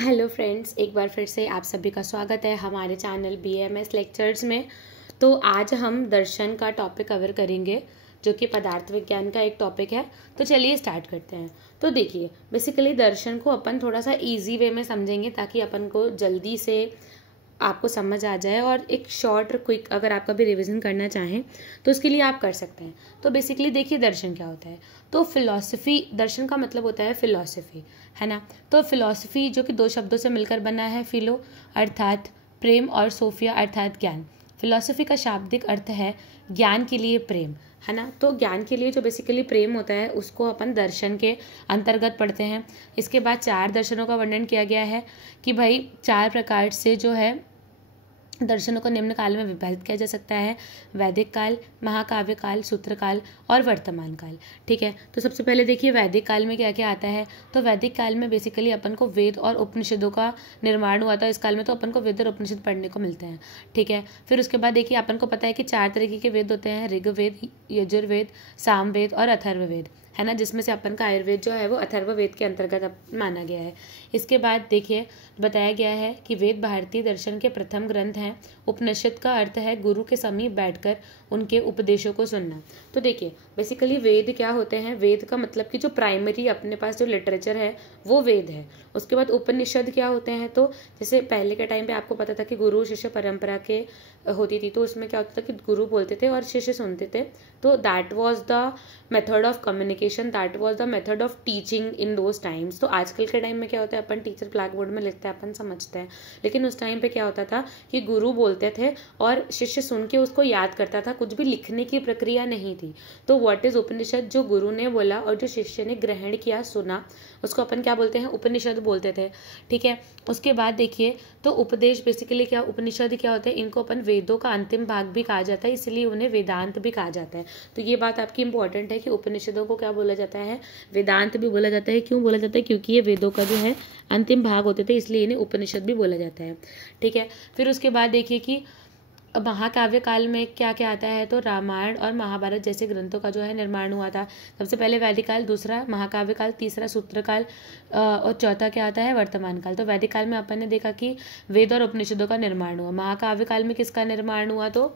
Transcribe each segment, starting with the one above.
Hello friends, एक बार फिर से आप सभी का स्वागत है हमारे चैनल BMS लेक्चर्स में। तो आज हम दर्शन का टॉपिक कवर करेंगे जो कि पदार्थ विज्ञान का एक टॉपिक है। तो चलिए स्टार्ट करते हैं। तो देखिए, बेसिकली दर्शन को अपन थोड़ा सा इजी वे में समझेंगे ताकि अपन को जल्दी से आपको समझ आ जाए, और एक शॉर्ट क्विक अगर आप कभी रिवीजन करना चाहें तो उसके लिए आप कर सकते हैं। तो बेसिकली देखिए, दर्शन क्या होता है। तो फिलॉसफी, दर्शन का मतलब होता है फिलॉसफी, है ना। तो फिलॉसफी जो कि दो शब्दों से मिलकर बना है, फिलो अर्थात प्रेम और सोफिया अर्थात ज्ञान। फिलॉसफी का शाब्दिक अर्थ है ज्ञान के लिए प्रेम, है ना। तो ज्ञान के लिए जो बेसिकली प्रेम होता है उसको अपन दर्शन के अंतर्गत पढ़ते हैं। इसके बाद 4 दर्शनों का वर्णन किया गया है कि भाई 4 प्रकार से जो है दर्शनों को निम्न काल में विभाजित किया जा सकता है: वैदिक काल, महाकाव्य काल, सूत्र काल और वर्तमान काल। ठीक है, तो सबसे पहले देखिए वैदिक काल में क्या क्या आता है। तो वैदिक काल में बेसिकली अपन को वेद और उपनिषदों का निर्माण हुआ था। इस काल में तो अपन को वेद और उपनिषद पढ़ने को मिलते हैं। ठीक है, फिर उसके बाद देखिए अपन को पता है कि 4 तरीके के वेद होते हैं: ऋग्वेद, यजुर्वेद, सामवेद और अथर्ववेद, है ना, जिसमें से अपन का आयुर्वेद जो है वो अथर्ववेद के अंतर्गत माना गया है। इसके बाद देखिए बताया गया है कि वेद भारतीय दर्शन के प्रथम ग्रंथ हैं। उपनिषद का अर्थ है गुरु के समीप बैठकर उनके उपदेशों को सुनना। तो देखिए बेसिकली वेद क्या होते हैं। वेद का मतलब कि जो प्राइमरी अपने पास जो लिटरेचर है वो वेद है। उसके बाद उपनिषद क्या होते हैं। तो जैसे पहले के टाइम पे आपको पता था कि गुरु शिष्य परंपरा के होती थी, तो उसमें क्या होता था कि गुरु बोलते थे और शिष्य सुनते थे। तो that was the method of communication, that was the method of teaching in those times. तो आजकल के टाइम में क्या होता है, अपन टीचर ब्लैक बोर्ड में लिखते हैं, अपन समझते हैं, लेकिन उस टाइम पे क्या होता था कि गुरु बोलते थे और शिष्य सुन के उसको याद करता था। कुछ भी लिखने की प्रक्रिया नहीं थी। तो व्हाट इज उपनिषद, जो गुरु ने बोला और जो शिष्य ने ग्रहण किया, सुना, उसको अपन क्या बोलते हैं, उपनिषद बोलते थे। ठीक है, उसके बाद देखिए तो उपदेश बेसिकली क्या, उपनिषद क्या होते हैं, इनको अपन वेदों का अंतिम भाग भी कहा जाता है, इसलिए उन्हें वेदांत भी कहा जाता है। तो ये बात आपकी इंपॉर्टेंट है कि उपनिषदों को क्या बोला जाता है, वेदांत भी बोला जाता है। क्यों बोला जाता है, क्योंकि ये वेदों का जो है अंतिम भाग होते थे, इसलिए इन्हें उपनिषद भी बोला जाता है। ठीक है, फिर उसके बाद देखिए कि महाकाव्य काल में क्या क्या आता है। तो रामायण और महाभारत जैसे ग्रंथों का जो है निर्माण हुआ था। सबसे पहले वैदिक काल, दूसरा महाकाव्य काल, तीसरा सूत्र काल और चौथा क्या आता है, वर्तमान काल। तो वैदिक काल में अपन ने देखा कि वेद और उपनिषदों का निर्माण हुआ। महाकाव्य काल में किसका निर्माण हुआ, तो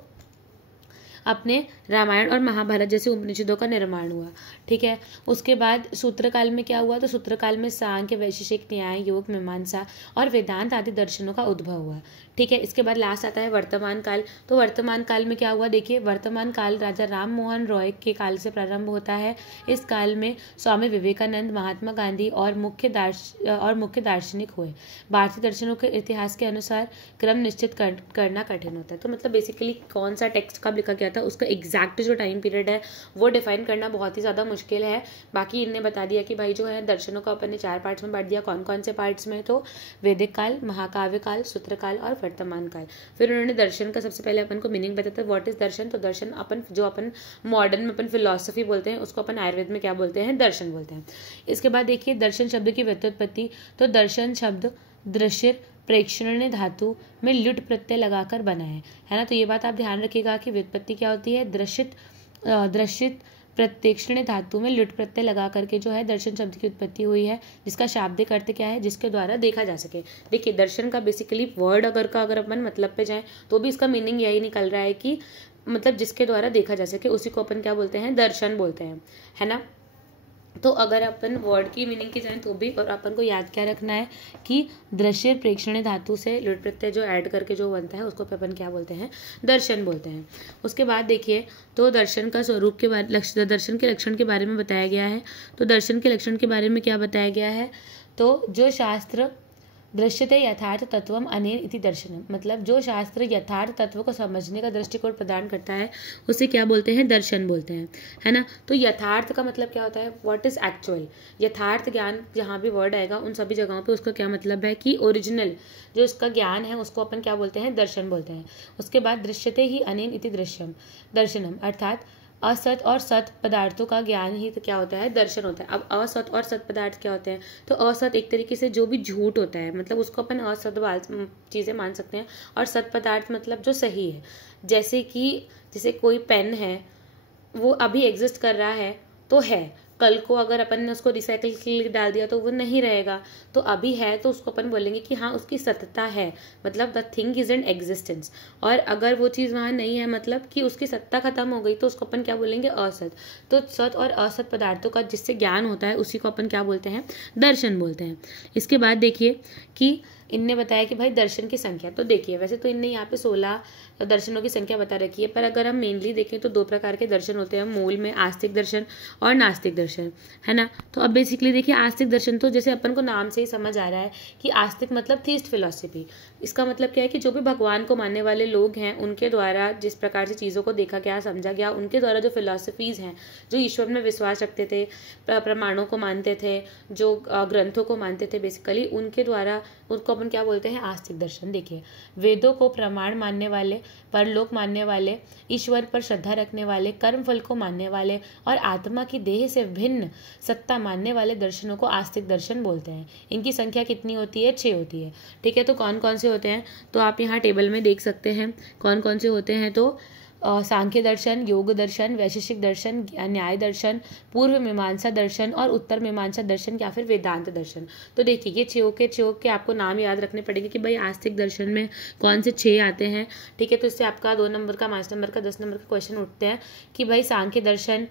अपने रामायण और महाभारत जैसे उपनिषदों का निर्माण हुआ। ठीक है, उसके बाद सूत्र काल में क्या हुआ, तो सूत्र काल में सांख्य, वैशेषिक, न्याय, योग, मीमांसा और वेदांत आदि दर्शनों का उद्भव हुआ। ठीक है, इसके बाद लास्ट आता है वर्तमान काल। तो वर्तमान काल में क्या हुआ, देखिए वर्तमान काल राजा राम मोहन रॉय के काल से प्रारंभ होता है। इस काल में स्वामी विवेकानंद, महात्मा गांधी और मुख्य दार्शनिक हुए। भारतीय दर्शनों के इतिहास के अनुसार क्रम निश्चित करना कठिन होता है। तो मतलब बेसिकली कौन सा टेक्स्ट कब लिखा गया था, उसका एग्जैक्ट जो टाइम पीरियड है वो डिफाइन करना बहुत ही ज़्यादा मुश्किल है। बाकी इनने बता दिया कि भाई जो है दर्शनों को अपन ने 4 पार्ट्स में बांट दिया। कौन कौन से पार्ट्स में, तो वैदिक काल, महाकाव्य काल, सूत्र काल और वर्तमान काल। फिर उन्होंने दर्शन का सबसे पहले अपन को मीनिंग बताया था, व्हाट इज दर्शन। तो दर्शन अपन जो अपन मॉडर्न में अपन फिलॉसफी बोलते हैं, उसको अपन आयुर्वेद में क्या बोलते हैं, दर्शन बोलते हैं। इसके बाद देखिए दर्शन शब्द की व्युत्पत्ति। तो दर्शन शब्द दृश्य प्रेक्षण धातु में लुट प्रत्यय लगाकर बना है ना। तो ये बात आप ध्यान रखिएगा कि व्युत्पत्ति क्या होती है, दृश्यित प्रत्यक्षण धातु में लुट प्रत्यय लगा करके जो है दर्शन शब्द की उत्पत्ति हुई है, जिसका शाब्दिक अर्थ क्या है, जिसके द्वारा देखा जा सके। देखिए दर्शन का बेसिकली वर्ड अगर अपन मतलब पे जाएं तो भी इसका मीनिंग यही निकल रहा है कि मतलब जिसके द्वारा देखा जा सके, उसी को अपन क्या बोलते हैं, दर्शन बोलते हैं, है ना। तो अगर अपन वर्ड की मीनिंग की जाए तो भी, और अपन को याद क्या रखना है कि दृश्य प्रेक्षण धातु से लुट प्रत्यय जो ऐड करके जो बनता है उसको अपन क्या बोलते हैं, दर्शन बोलते हैं। उसके बाद देखिए तो दर्शन का स्वरूप के बारे, दर्शन के लक्षण के बारे में बताया गया है। तो दर्शन के लक्षण के बारे में क्या बताया गया है, तो जो शास्त्र दृश्यते यथार्थ तत्वम अनेन इति दर्शनम, मतलब जो शास्त्र यथार्थ तत्व को समझने का दृष्टिकोण प्रदान करता है उसे क्या बोलते हैं, दर्शन बोलते हैं, है ना। तो यथार्थ का मतलब क्या होता है, व्हाट इज एक्चुअल। यथार्थ ज्ञान जहाँ भी वर्ड आएगा उन सभी जगहों पे उसका क्या मतलब है कि ओरिजिनल जो उसका ज्ञान है उसको अपन क्या बोलते हैं, दर्शन बोलते हैं। उसके बाद दृश्यते ही अनेन इति दर्शनम, अर्थात असत और सत पदार्थों का ज्ञान ही तो क्या होता है, दर्शन होता है। अब असत और सत पदार्थ क्या होते हैं, तो असत एक तरीके से जो भी झूठ होता है, मतलब उसको अपन असत चीज़ें मान सकते हैं, और सत पदार्थ मतलब जो सही है। जैसे कि जैसे कोई पेन है वो अभी एग्जिस्ट कर रहा है तो है, कल को अगर अपन ने उसको रिसाइकिल के लिए डाल दिया तो वो नहीं रहेगा। तो अभी है तो उसको अपन बोलेंगे कि हाँ उसकी सत्ता है, मतलब the thing is in existence. और अगर वो चीज़ वहाँ नहीं है, मतलब कि उसकी सत्ता खत्म हो गई, तो उसको अपन क्या बोलेंगे, असत। तो सत और असत पदार्थों का जिससे ज्ञान होता है उसी को अपन क्या बोलते हैं, दर्शन बोलते हैं। इसके बाद देखिए कि इनने बताया कि भाई दर्शन की संख्या, तो देखिए वैसे तो इनने यहाँ पे 16 दर्शनों की संख्या बता रखी है, पर अगर हम मेनली देखें तो 2 प्रकार के दर्शन होते हैं मूल में, आस्तिक दर्शन और नास्तिक दर्शन, है ना। तो अब बेसिकली देखिए आस्तिक दर्शन तो जैसे अपन को नाम से ही समझ आ रहा है कि आस्तिक मतलब थीस्ट फिलॉसफी। इसका मतलब क्या है कि जो भी भगवान को मानने वाले लोग हैं उनके द्वारा जिस प्रकार से चीज़ों को देखा गया, समझा गया, उनके द्वारा जो फिलॉसफीज हैं, जो ईश्वर में विश्वास रखते थे, प्रमाणों को मानते थे, जो ग्रंथों को मानते थे, बेसिकली उनके द्वारा उनको अपन क्या बोलते हैं, आस्तिक दर्शन। देखिए वेदों को प्रमाण मानने वाले, परलोक मानने वाले, ईश्वर पर श्रद्धा रखने वाले, कर्मफल को मानने वाले और आत्मा की देह से भिन्न सत्ता मानने वाले दर्शनों को आस्तिक दर्शन बोलते हैं। इनकी संख्या कितनी होती है, 6 होती है। ठीक है, तो कौन कौन से होते हैं, तो आप यहाँ टेबल में देख सकते हैं कौन कौन से होते हैं। तो सांख्य दर्शन, योग दर्शन, वैशेषिक दर्शन, न्याय दर्शन, पूर्व मीमांसा दर्शन और उत्तर मीमांसा दर्शन या फिर वेदांत दर्शन। तो देखिए ये छह के आपको नाम याद रखने पड़ेंगे कि भाई आस्तिक दर्शन में कौन से 6 आते हैं। ठीक है, तो इससे आपका 2 नंबर का, 5 नंबर का, 10 नंबर का क्वेश्चन उठते हैं कि भाई सांख्य दर्शन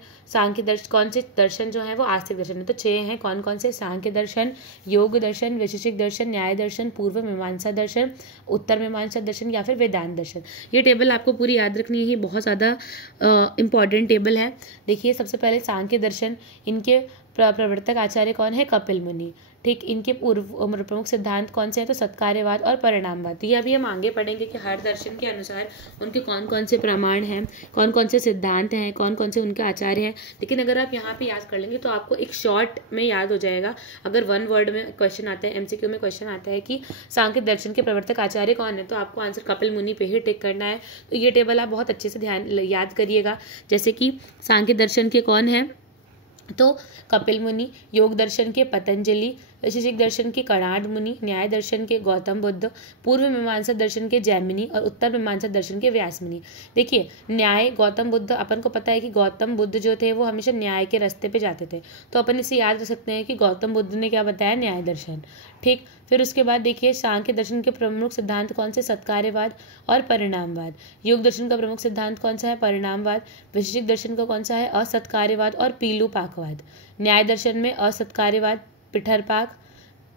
कौन से दर्शन जो है वो आस्तिक दर्शन है। तो 6 हैं, कौन कौन से, सांख्य दर्शन, योग दर्शन, वैशेषिक दर्शन, न्याय दर्शन, पूर्व मीमांसा दर्शन, उत्तर मीमांसा दर्शन या फिर वेदांत दर्शन। ये टेबल आपको पूरी याद रखनी है, बहुत ज़्यादा इम्पॉर्टेंट टेबल है। देखिए सबसे पहले सांख्य दर्शन, इनके प्रवर्तक आचार्य कौन है, कपिल मुनि। ठीक, इनके पूर्व प्रमुख सिद्धांत कौन से हैं, तो सत्कार्यवाद और परिणामवाद। ये अभी हम आगे पढ़ेंगे कि हर दर्शन के अनुसार उनके कौन कौन से प्रमाण हैं, कौन कौन से सिद्धांत हैं, कौन कौन से उनके आचार्य हैं। लेकिन अगर आप यहाँ पे याद कर लेंगे तो आपको एक शॉर्ट में याद हो जाएगा। अगर 1 वर्ड में क्वेश्चन आता है, MCQ में क्वेश्चन आता है कि सांख्य दर्शन के प्रवर्तक आचार्य कौन है, तो आपको आंसर कपिल मुनि पे ही टिक करना है। तो ये टेबल आप बहुत अच्छे से याद करिएगा। जैसे कि सांख्य दर्शन के कौन है, तो कपिल मुनि, योग दर्शन के पतंजलि, वैशेषिक दर्शन के कणाद मुनि, न्याय दर्शन के गौतम बुद्ध, पूर्व मीमांसा दर्शन के जैमिनी और उत्तर मीमांसा दर्शन के व्यास मुनि। देखिए न्याय, गौतम बुद्ध, अपन को पता है कि गौतम बुद्ध जो थे वो हमेशा न्याय के रास्ते पे जाते थे, तो अपन इसे याद रख सकते हैं कि गौतम बुद्ध ने क्या बताया, न्याय दर्शन। ठीक, फिर उसके बाद देखिए सांख्य दर्शन के प्रमुख सिद्धांत कौन से, सत्कार्यवाद और परिणामवाद। योग दर्शन का प्रमुख सिद्धांत कौन सा है, परिणामवाद। वैशेषिक दर्शन का कौन सा है, असत्कार्यवाद और पीलूपाकवाद। न्याय दर्शन में असत्कार्यवाद, पिठरपाक,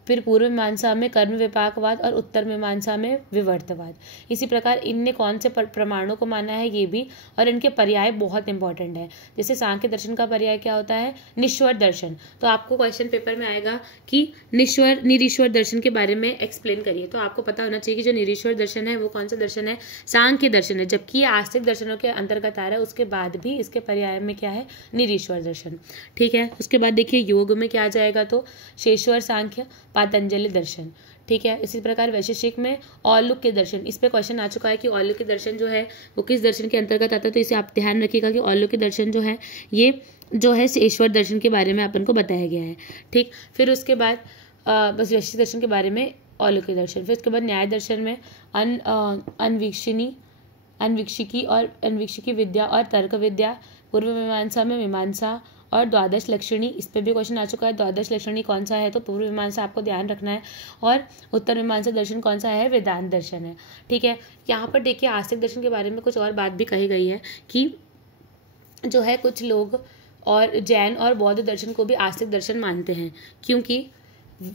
फिर पूर्व मीमांसा में कर्म विपाकवाद और उत्तर मीमांसा में विवर्तवाद। इसी प्रकार इनने कौन से प्रमाणों को माना है ये भी, और इनके पर्याय बहुत इंपॉर्टेंट है। जैसे सांख्य दर्शन का पर्याय क्या होता है, निश्वर दर्शन। तो आपको क्वेश्चन पेपर में आएगा कि निरीश्वर दर्शन के बारे में एक्सप्लेन करिए, तो आपको पता होना चाहिए कि जो निरीश्वर दर्शन है वो कौन सा दर्शन है, सांख्य दर्शन है। जबकि ये आस्तिक दर्शनों के अंतर्गत आ रहा है, उसके बाद भी इसके पर्याय में क्या है, निरीश्वर दर्शन। ठीक है, उसके बाद देखिए योग में क्या आ जाएगा, तो शेश्वर सांख्य, पातंजलि दर्शन। ठीक है, इसी प्रकार वैशेषिक में औलुक के दर्शन, इस पे क्वेश्चन आ चुका है कि औलुक के दर्शन जो है वो किस दर्शन के अंतर्गत आता है, तो इसे आप ध्यान रखिएगा कि औलुक के दर्शन जो है ये जो है ईश्वर दर्शन के बारे में अपन को बताया गया है। ठीक, फिर उसके बाद बस वैशेषिक दर्शन के बारे में औलुक के दर्शन। फिर उसके बाद न्याय दर्शन में अन्वीक्षिकी विद्या और तर्क विद्या, पूर्व मीमांसा में मीमांसा और द्वादश लक्षणी, इस पे भी क्वेश्चन आ चुका है, द्वादश लक्षणी कौन सा है, तो पूर्व मीमांसा आपको ध्यान रखना है। और उत्तर मीमांसा दर्शन कौन सा है, वेदांत दर्शन है। ठीक है, यहाँ पर देखिए आस्तिक दर्शन के बारे में कुछ और बात भी कही गई है कि जो है कुछ लोग और जैन और बौद्ध दर्शन को भी आस्तिक दर्शन मानते हैं, क्योंकि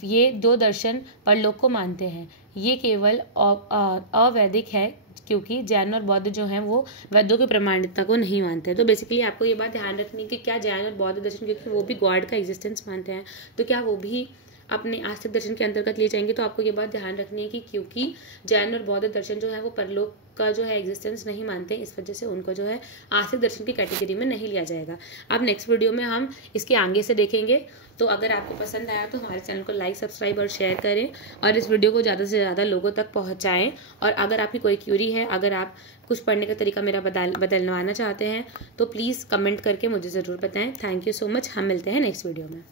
ये 2 दर्शन परलोक को मानते हैं। ये केवल अवैदिक है, क्योंकि जैन और बौद्ध जो हैं वो वेदों की प्रमाणिकता को नहीं मानते हैं। तो बेसिकली आपको ये बात ध्यान रखनी है कि क्या जैन और बौद्ध दर्शन, क्योंकि वो भी गॉड का एग्जिस्टेंस मानते हैं, तो क्या वो भी अपने आस्तिक दर्शन के अंतर्गत लिए जाएंगे। तो आपको ये बात ध्यान रखनी है कि क्योंकि जैन और बौद्ध दर्शन जो है वो परलोक का जो है एग्जिस्टेंस नहीं मानते, इस वजह से उनको जो है आस्तिक दर्शन की कैटेगरी में नहीं लिया जाएगा। अब नेक्स्ट वीडियो में हम इसके आगे से देखेंगे। तो अगर आपको पसंद आया तो हमारे चैनल को लाइक, सब्सक्राइब और शेयर करें, और इस वीडियो को ज़्यादा से ज़्यादा लोगों तक पहुँचाएँ। और अगर आपकी कोई क्यूरी है, अगर आप कुछ पढ़ने का तरीका मेरा बदलवाना चाहते हैं, तो प्लीज़ कमेंट करके मुझे ज़रूर बताएं। थैंक यू सो मच, हम मिलते हैं नेक्स्ट वीडियो में।